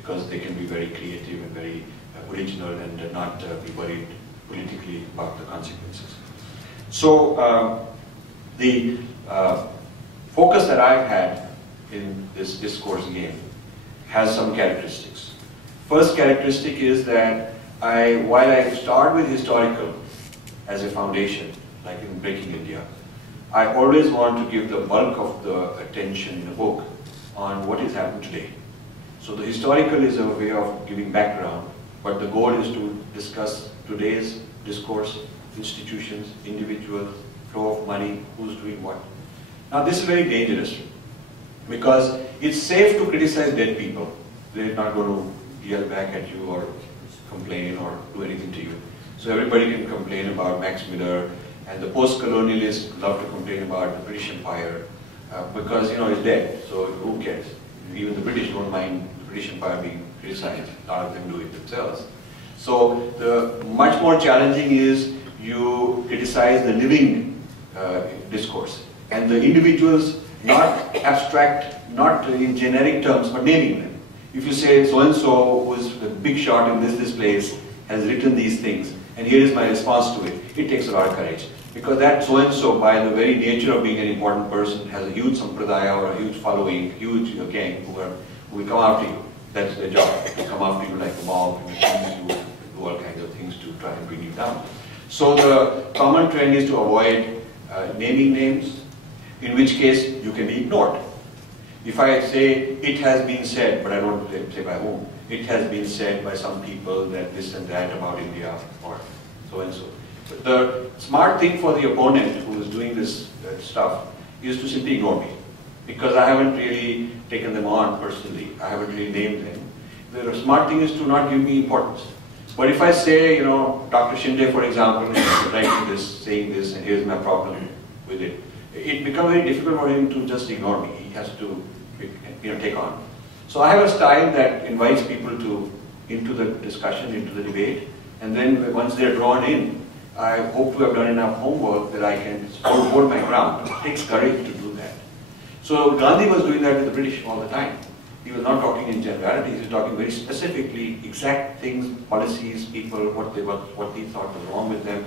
because they can be very creative and very original and not be worried politically about the consequences. So the focus that I've had in this discourse game has some characteristics. First characteristic is that while I start with historical as a foundation, like in Breaking India, I always want to give the bulk of the attention in a book on what is happening today. So the historical is a way of giving background, but the goal is to discuss today's discourse, institutions, individuals, flow of money, who's doing what. Now this is very dangerous because it's safe to criticize dead people. They're not going to yell back at you or complain or do anything to you. So everybody can complain about Max Miller, and the post-colonialists love to complain about the British Empire because, you know, it's dead, so who cares? Even the British don't mind the British Empire being criticized. A lot of them do it themselves. So the much more challenging is you criticize the living discourse and the individuals, not abstract, not in generic terms, but naming them. If you say so-and-so, who is the big shot in this place, has written these things, and here is my response to it, it takes a lot of courage. Because that so-and-so, by the very nature of being an important person, has a huge sampradaya or a huge following, huge gang who will come after you. That's their job, to come after you like a mob, and accuse you, do all kinds of things to try and bring you down. So the common trend is to avoid naming names, in which case you can be ignored. If I say, it has been said, but I don't say by whom, it has been said by some people that this and that about India, or so and so. But the smart thing for the opponent who is doing this stuff is to simply ignore me, because I haven't really taken them on personally. I haven't really named them. The smart thing is to not give me importance. But if I say, you know, Dr. Shinde, for example, is writing this, saying this, and here's my problem with it, it becomes very difficult for him to just ignore me. He has to, you know, take on. So I have a style that invites people into the discussion, into the debate, and then once they're drawn in, I hope to have done enough homework that I can hold my ground. It takes courage to do that. So Gandhi was doing that with the British all the time. He was not talking in generalities, he was talking very specifically, exact things, policies, people, what he thought was wrong with them,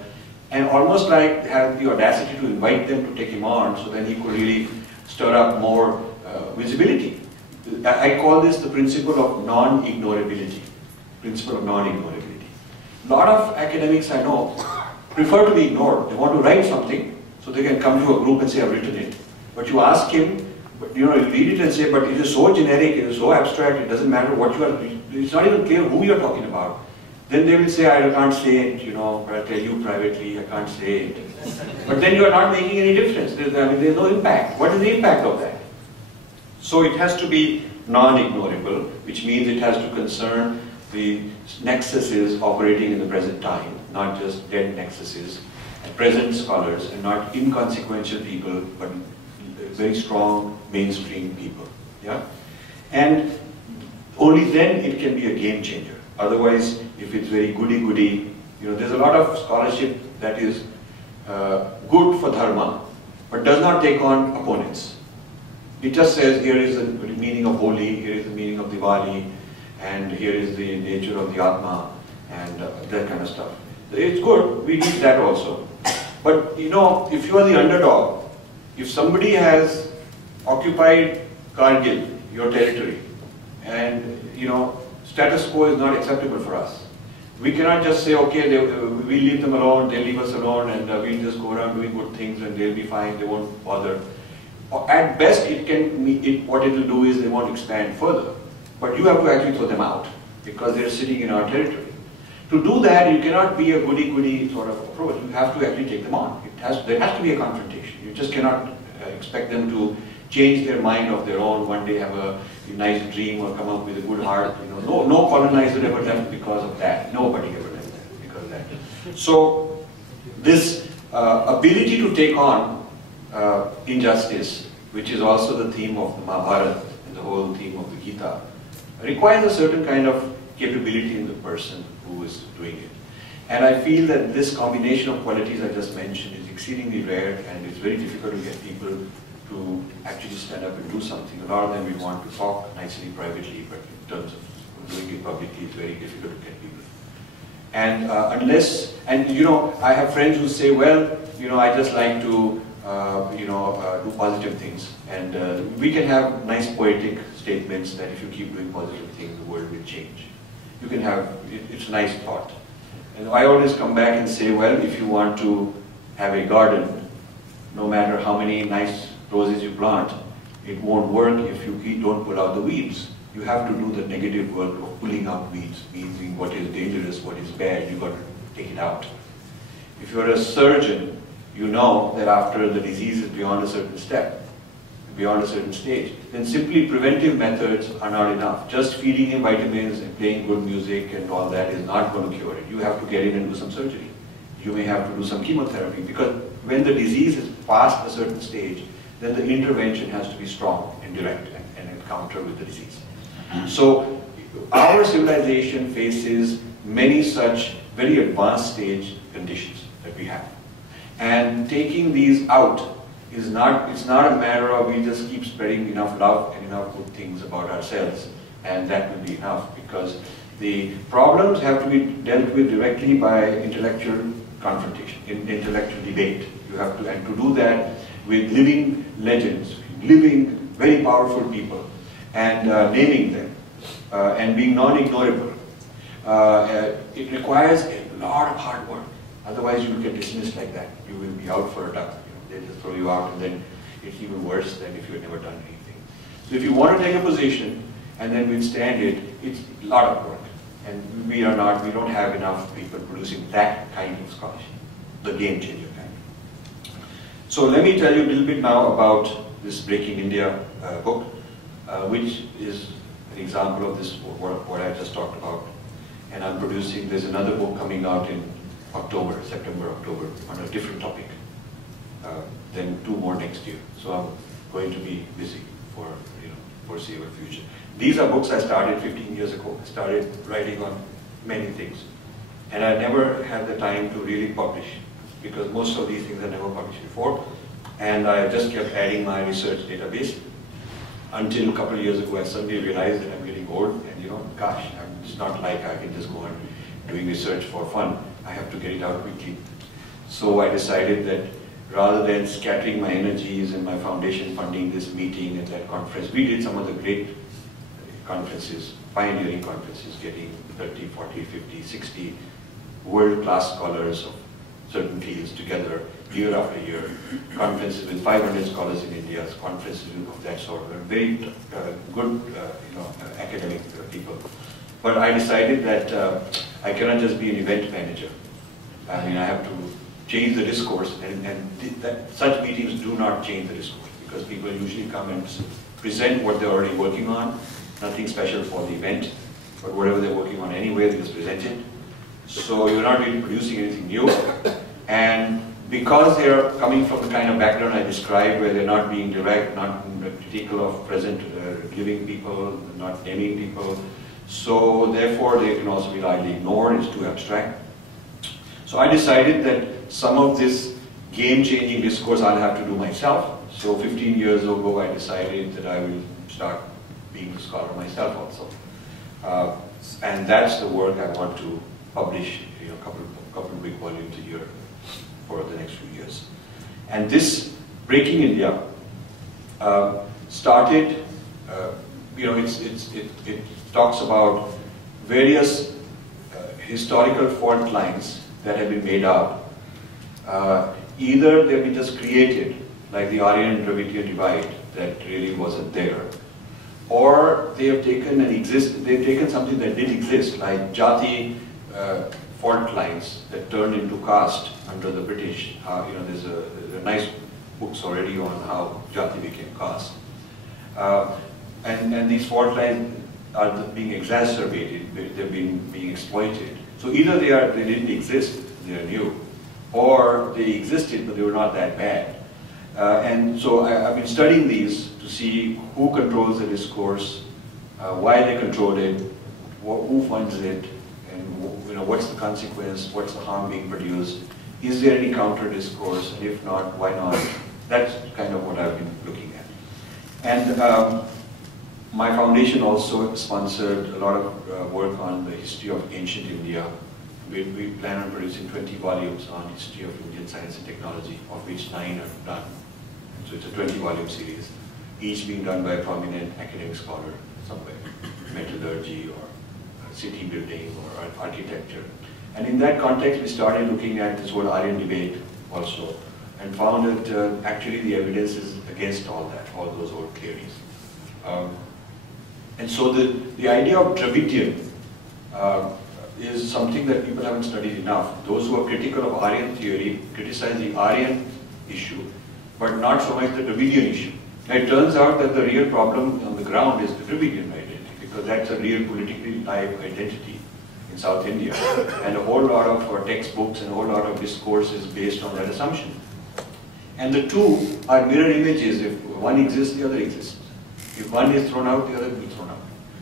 and almost like had the audacity to invite them to take him on, so then he could really stir up more visibility. I call this the principle of non-ignorability. Principle of non-ignorability. A lot of academics I know prefer to be ignored. They want to write something, so they can come to a group and say, I've written it. But you ask him, you know, you read it and say, but it is so generic, it is so abstract, it doesn't matter what you are, it's not even clear who you are talking about. Then they will say, I can't say it, you know, but I'll tell you privately, I can't say it. But then you are not making any difference. There's no impact. What is the impact of that? So it has to be non-ignorable, which means it has to concern the nexuses operating in the present time, not just dead nexuses, present scholars, and not inconsequential people, but very strong mainstream people. Yeah? And only then it can be a game changer. Otherwise, if it's very goody-goody, you know, there's a lot of scholarship that is good for Dharma, but does not take on opponents. It just says, here is the meaning of Holi, here is the meaning of Diwali, and here is the nature of the Atma, and that kind of stuff. It's good, we need that also. But, you know, if you are the underdog, if somebody has occupied Kargil, your territory, and, you know, status quo is not acceptable for us. We cannot just say, okay, we leave them alone, they leave us alone, and we'll just go around doing good things and they'll be fine, they won't bother. At best, what it will do is they want to expand further. But you have to actually throw them out, because they're sitting in our territory. To do that, you cannot be a goody-goody sort of approach. You have to actually take them on. There has to be a confrontation. You just cannot expect them to change their mind of their own, one day have a nice dream or come up with a good heart. You know, no colonizer ever left because of that. Nobody ever left that because of that. So this ability to take on injustice, which is also the theme of the Mahabharata and the whole theme of the Gita, requires a certain kind of capability in the person who is doing it. And I feel that this combination of qualities I just mentioned is exceedingly rare, and it's very difficult to get people to actually stand up and do something. A lot of them we want to talk nicely, privately, but in terms of quality is very difficult to get people. And I have friends who say, well, I just like to, do positive things. And we can have nice poetic statements that if you keep doing positive things, the world will change. You can have, it's a nice thought. And I always come back and say, well, if you want to have a garden, no matter how many nice roses you plant, it won't work if you don't pull out the weeds. You have to do the negative work of pulling out weeds, meaning what is dangerous, what is bad, you've got to take it out. If you're a surgeon, you know that after the disease is beyond a certain step, beyond a certain stage, then simply preventive methods are not enough. Just feeding him vitamins and playing good music and all that is not going to cure it. You have to get in and do some surgery. You may have to do some chemotherapy, because when the disease is past a certain stage, then the intervention has to be strong and direct and encounter with the disease. So our civilization faces many such very advanced stage conditions that we have. And taking these out is not, it's not a matter of we just keep spreading enough love and enough good things about ourselves, and that will be enough, because the problems have to be dealt with directly by intellectual confrontation, intellectual debate. You have to, and to do that with living legends, living very powerful people, and naming them, and being non-ignorable. It requires a lot of hard work. Otherwise, you will get dismissed like that. You will be out for a duck. They'll just throw you out, and then it's even worse than if you had never done anything. So if you want to take a position and then withstand it, it's a lot of work. And we don't have enough people producing that kind of scholarship, the game-changer kind. So let me tell you a little bit now about this Breaking India book, which is an example of this, what I just talked about. And I'm producing, there's another book coming out in October, September, October, on a different topic. Then 2 more next year. So I'm going to be busy for foreseeable future. These are books I started 15 years ago. I started writing on many things. And I never had the time to really publish, because most of these things I never published before. And I just kept adding my research database until a couple of years ago I suddenly realized that I'm getting old, and gosh, it's not like I can just go on doing research for fun. I have to get it out quickly. So I decided that rather than scattering my energies and my foundation funding this meeting and that conference, we did some of the great conferences, pioneering conferences, getting 30, 40, 50, 60 world-class scholars of certain fields together year after year, conferences with 500 scholars in India, conferences of that sort, very good academic people. But I decided that I cannot just be an event manager. I mean, I have to change the discourse, and such meetings do not change the discourse, because people usually come and present what they're already working on, nothing special for the event, but whatever they're working on anyway, they just present it. So you're not really producing anything new. And because they're coming from the kind of background I described, where they're not being direct, not critical of present living people, not naming people, so therefore they can also be largely ignored, it's too abstract. So I decided that some of this game-changing discourse I'll have to do myself. So 15 years ago I decided that I will start being a scholar myself also. And that's the work I want to publish, a couple of big volumes a year for the next few years. And this Breaking India started, it talks about various historical fault lines that have been made up. Either they've been just created, like the Aryan-Dravidian divide that really wasn't there, or they have taken they've taken something that did exist, like Jati fault lines that turned into caste under the British. There's a nice books already on how Jati became caste. And these fault lines are being exacerbated, they're being exploited. So either they didn't exist, they're new, or they existed but they were not that bad. And so I've been studying these to see who controls the discourse, why they control it, who funds it, and what's the consequence, what's the harm being produced, is there any counter discourse, and if not, why not? That's kind of what I've been looking at. And My foundation also sponsored a lot of work on the history of ancient India. We plan on producing 20 volumes on history of Indian science and technology, of which 9 are done. So it's a 20-volume series, each being done by a prominent academic scholar somewhere, metallurgy or city building or architecture. And in that context, we started looking at this whole Aryan debate also, and found that actually the evidence is against all that, all those old theories. And so the idea of Dravidian is something that people haven't studied enough. Those who are critical of Aryan theory criticize the Aryan issue, but not so much the Dravidian issue. And it turns out that the real problem on the ground is the Dravidian identity, because that's a real politically live identity in South India. And a whole lot of textbooks and a whole lot of discourse is based on that assumption. And the two are mirror images. If one exists, the other exists. If one is thrown out, the other will be thrown out.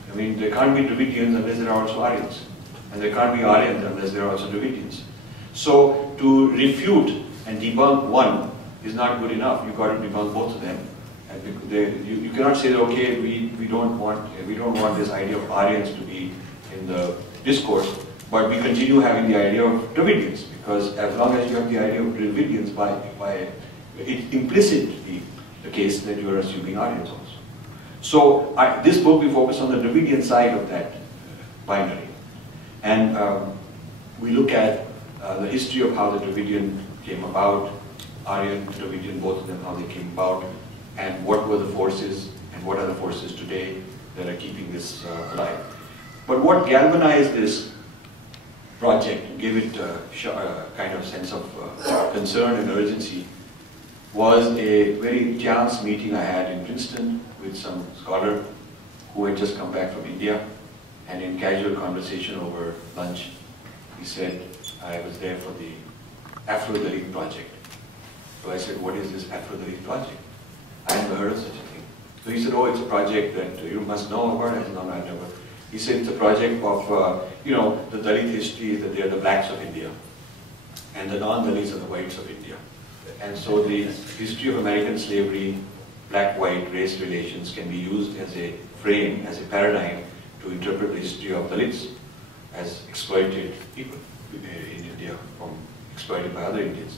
I mean, there can't be Dravidians unless there are also Aryans. And there can't be Aryans unless there are also Dravidians. So to refute and debunk one is not good enough. You've got to debunk both of them. And you cannot say that, okay, we don't want this idea of Aryans to be in the discourse, but we continue having the idea of Dravidians, because as long as you have the idea of Dravidians, it's implicitly the case that you are assuming Aryans also. So this book, we focus on the Dravidian side of that binary. And we look at the history of how the Dravidian came about, Aryan, Dravidian, both of them, how they came about, and what were the forces, and what are the forces today that are keeping this alive. But what galvanized this project, gave it a kind of sense of concern and urgency, was a very chance meeting I had in Princeton with some scholar who had just come back from India, and in casual conversation over lunch, he said, I was there for the Afro-Dalit project. So I said, what is this Afro-Dalit project? I never heard of such a thing. So he said, oh, it's a project that you must know about. I said, no, I never. He said, it's a project of, the Dalit history, that they are the blacks of India, and the non-Dalits are the whites of India. And so the history of American slavery, black-white race relations can be used as a frame, as a paradigm to interpret the history of Dalits as exploited people in India, exploited by other Indians.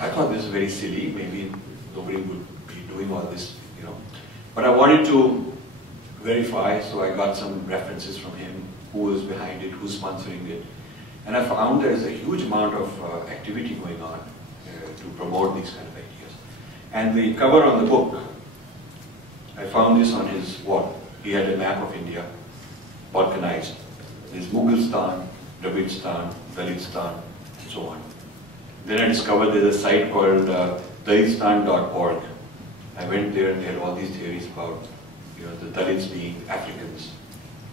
I thought this was very silly. Maybe nobody would be doing all this, But I wanted to verify, so I got some references from him, who was behind it, who's sponsoring it. And I found there's a huge amount of activity going on to promote these kind of ideas. And the cover on the book, I found this on his wall. He had a map of India, Balkanized. There's Mughalistan, Dravidstan, Dalitistan, and so on. Then I discovered there's a site called Dalitistan.org. I went there and they had all these theories about the Dalits being Africans,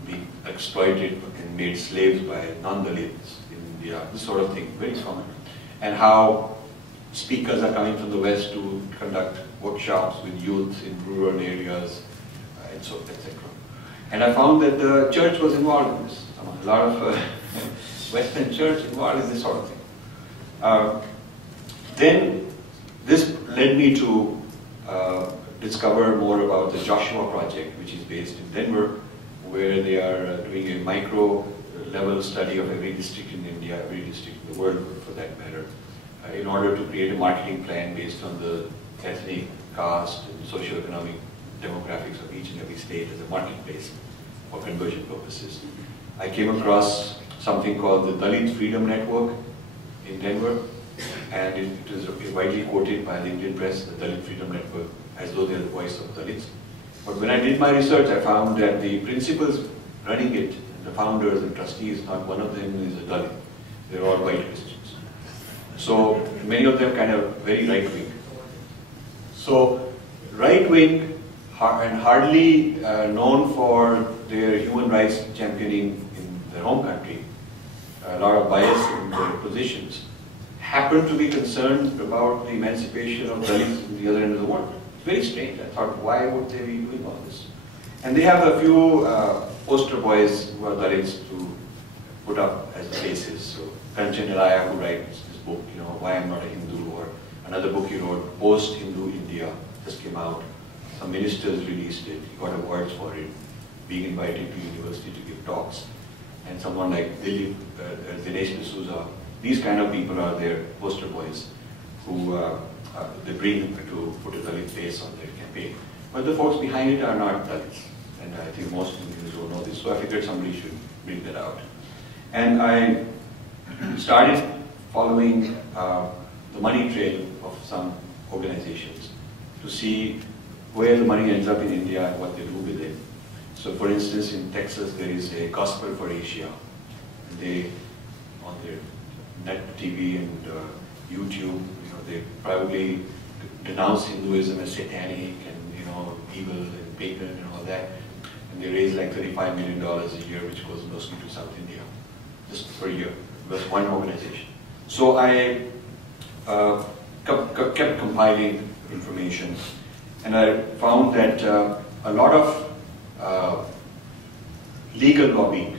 being exploited and made slaves by non-Dalits in India, this sort of thing, very common. And how speakers are coming from the West to conduct workshops with youth in rural areas, and so, etc. And I found that the church was involved in this. A lot of Western church involved in this sort of thing. Then this led me to discover more about the Joshua Project, which is based in Denver, where they are doing a micro-level study of every district in India, every district in the world, for that matter, in order to create a marketing plan based on the ethnic, caste, and socio-economic demographics of each and every state as a marketplace for conversion purposes. I came across something called the Dalit Freedom Network in Denver, and it was widely quoted by the Indian press, the Dalit Freedom Network, as though they're the voice of Dalits. But when I did my research, I found that the principals running it, the founders and trustees, not one of them is a Dalit. They're all white Christians. So many of them kind of very right-wing. So right-wing and hardly known for their human rights championing in their home country, a lot of bias in their positions, happen to be concerned about the emancipation of Dalits in the other end of the world. It's very strange. I thought, why would they be doing all this? And they have a few poster boys who are Dalits to put up as the basis. So Kanchan Ilaya, who writes this book, Why I'm Not a Hindu, or another book he wrote, Post-Hindu India, just came out. some ministers released it, he got awards for it, being invited to university to give talks. And someone like Dinesh D'Souza, these kind of people are their poster boys who they bring to put a Dalit face on their campaign. But the folks behind it are not Dalits. And I think most Indians will know this, so I figured somebody should bring that out. And I started following the money trail of some organizations to see where the money ends up in India and what they do with it. So for instance, in Texas, there is a Gospel for Asia. And they, on their net TV and YouTube, they probably denounce Hinduism as satanic and evil and pagan and all that. And they raise like $35 million a year, which goes mostly to South India, just per year. That's one organization. So I kept compiling information, and I found that a lot of legal lobbying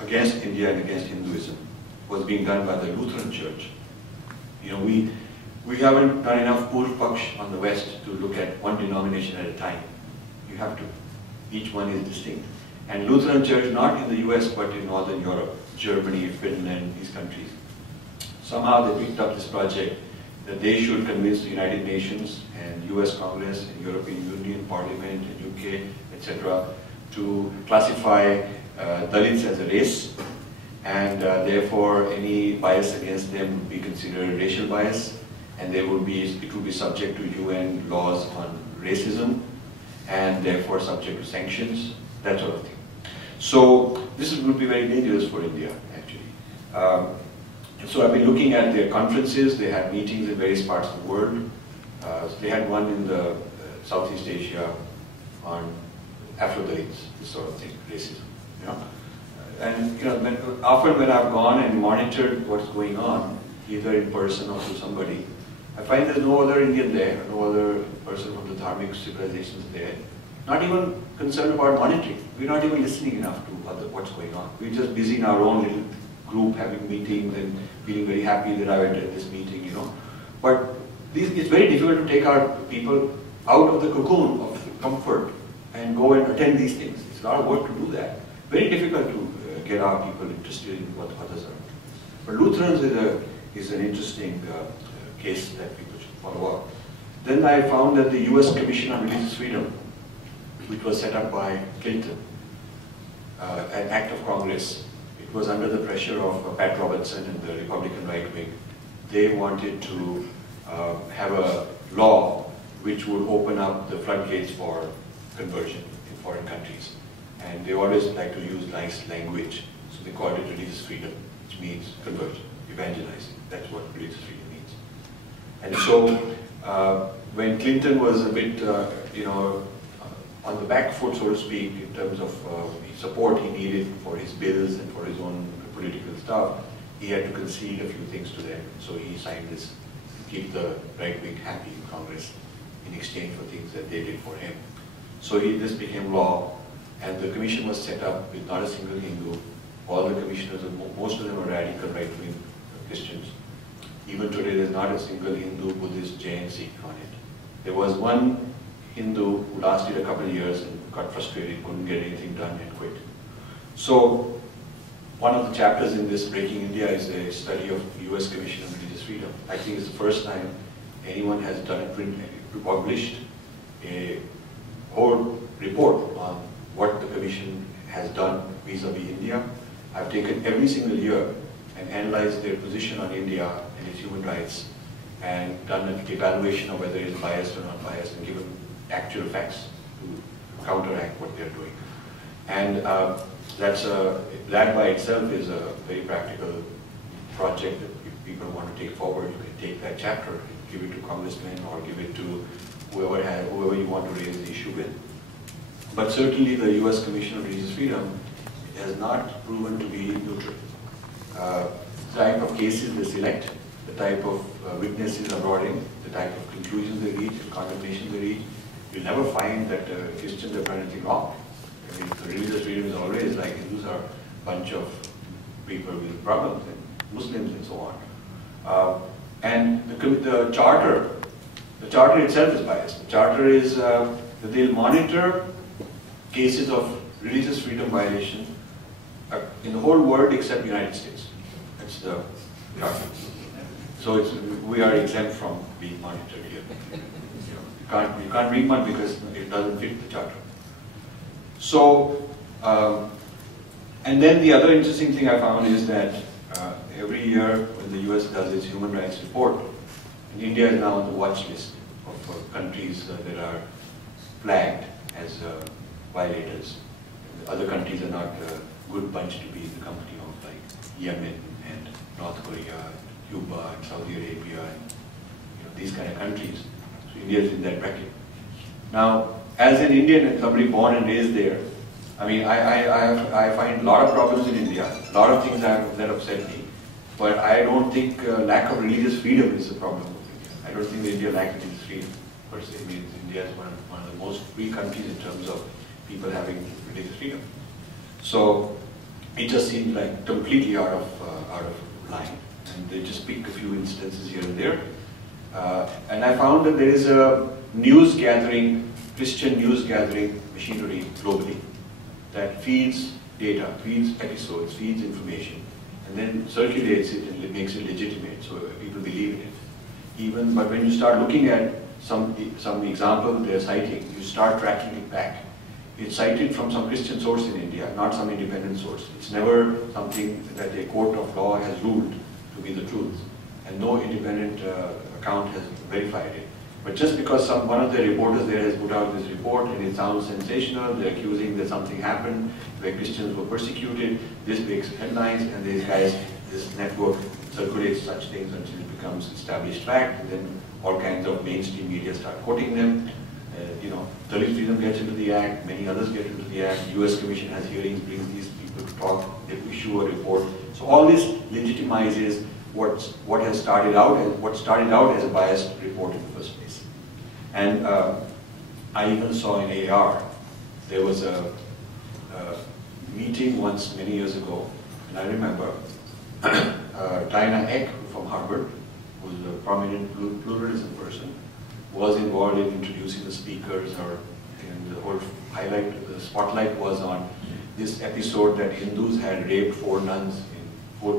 against India and against Hinduism was being done by the Lutheran Church. We haven't done enough Purv Paksh on the West to look at one denomination at a time. You have to. Each one is distinct. And Lutheran Church, not in the US, but in Northern Europe, Germany, Finland, these countries, somehow they picked up this project that they should convince the United Nations and US Congress and European Union, Parliament and UK, etc. to classify Dalits as a race, and therefore any bias against them would be considered racial bias, and it would be subject to UN laws on racism, and therefore subject to sanctions, that sort of thing. So this would be very dangerous for India, actually. So I've been looking at their conferences. They had meetings in various parts of the world. They had one in the Southeast Asia on Afro-Dalits, this sort of thing, racism. And often when I've gone and monitored what's going on, either in person or through somebody, I find there's no other Indian there, no other person from the Dharmic civilizations there. Not even concerned about monitoring. We're not even listening enough to what's going on. We're just busy in our own little group, having meetings and feeling very happy that I went at this meeting, But it's very difficult to take our people out of the cocoon of comfort and go and attend these things. It's a lot of work to do that. Very difficult to get our people interested in what others are. But Lutherans is an interesting case that people should follow up. Then I found that the US Commission on Religious Freedom, which was set up by Clinton, an act of Congress, it was under the pressure of Pat Robertson and the Republican right wing. They wanted to have a law which would open up the floodgates for conversion in foreign countries. And they always like to use nice language, so they called it religious freedom, which means conversion, evangelizing. That's what religious freedom means. And so when Clinton was a bit, on the back foot, so to speak, in terms of support he needed for his bills and for his own political stuff, he had to concede a few things to them. So he signed this to keep the right wing happy in Congress in exchange for things that they did for him. So this became law, and the commission was set up with not a single Hindu. All the commissioners, most of them are radical right-wing Christians. Even today, there's not a single Hindu, Buddhist, Jain, Sikh on it. There was one Hindu who lasted a couple of years and got frustrated, couldn't get anything done and quit. So one of the chapters in this Breaking India is a study of US Commission on Religious Freedom. I think it's the first time anyone has done published a whole report on what the Commission has done vis-a-vis India. I've taken every single year and analyzed their position on India and its human rights, and done an evaluation of whether it's biased or not biased, and given actual facts to counteract what they're doing. And that by itself is a very practical project that if people want to take forward, you can take that chapter and give it to congressmen or give it to whoever you want to raise the issue with. But certainly the US Commission on Religious Freedom has not proven to be neutral. The type of cases they select, the type of witnesses are brought in, the type of conclusions they reach, the condemnations they reach, you'll never find that Christians have done anything wrong. I mean, the religious freedom is always like Hindus are a bunch of people with problems, and Muslims and so on. And the charter, The charter itself is biased. The charter is that they'll monitor cases of religious freedom violation in the whole world except the United States. That's the charter. So we are exempt from being monitored here. You can't read much because it doesn't fit the charter. So, and then the other interesting thing I found is that every year when the US does its human rights report, and India is now on the watch list of countries that are flagged as violators. Other countries are not a good bunch to be in the company of, like Yemen and North Korea, Cuba and Saudi Arabia, and these kind of countries. So India is in that bracket. Now, as an Indian and somebody born and raised there, I mean, I find a lot of problems in India, a lot of things that upset me, but I don't think lack of religious freedom is the problem of India. I don't think that India lacks religious freedom per se. I mean, India is one of the most free countries in terms of people having religious freedom. So it just seems like completely out of line, and they just pick a few instances here and there. And I found that there is a news gathering, Christian news gathering machinery globally that feeds data, feeds episodes, feeds information, and then circulates it and makes it legitimate so people believe in it. But when you start looking at some example they're citing, you start tracking it back. It's cited from some Christian source in India, not some independent source. It's never something that a court of law has ruled to be the truth, and no independent account has verified it. But just because one of the reporters there has put out this report and it sounds sensational, they're accusing that something happened where Christians were persecuted, this makes headlines, and this network circulates such things until it becomes established fact, and then all kinds of mainstream media start quoting them. Dalit freedom gets into the act, many others get into the act, US Commission has hearings, brings these people to talk, they issue a report. So all this legitimizes what has started out as a biased report in the first place. And I even saw in AR, there was a meeting once many years ago, and I remember Naik from Harvard, who's a prominent pluralism person, was involved in introducing the speakers, and the whole the spotlight was on this episode that Hindus had raped four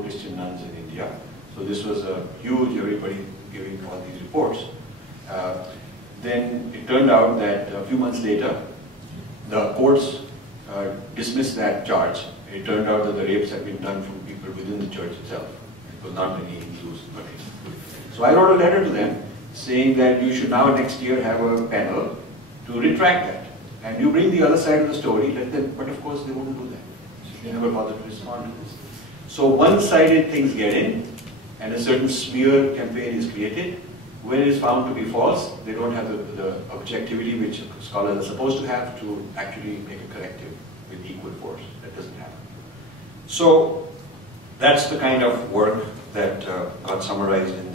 Christian nuns in India. So this was a huge, everybody giving all these reports. Then it turned out that a few months later, the courts dismissed that charge. It turned out that the rapes had been done from people within the church itself. It was not any Hindus. So I wrote a letter to them saying that you should now next year have a panel to retract that. And you bring the other side of the story, let them, but of course they wouldn't do that. They never bothered to respond to this. So one-sided things get in, and a certain smear campaign is created. When it is found to be false, they don't have the objectivity which scholars are supposed to have to actually make a corrective with equal force. That doesn't happen. So that's the kind of work that got summarized in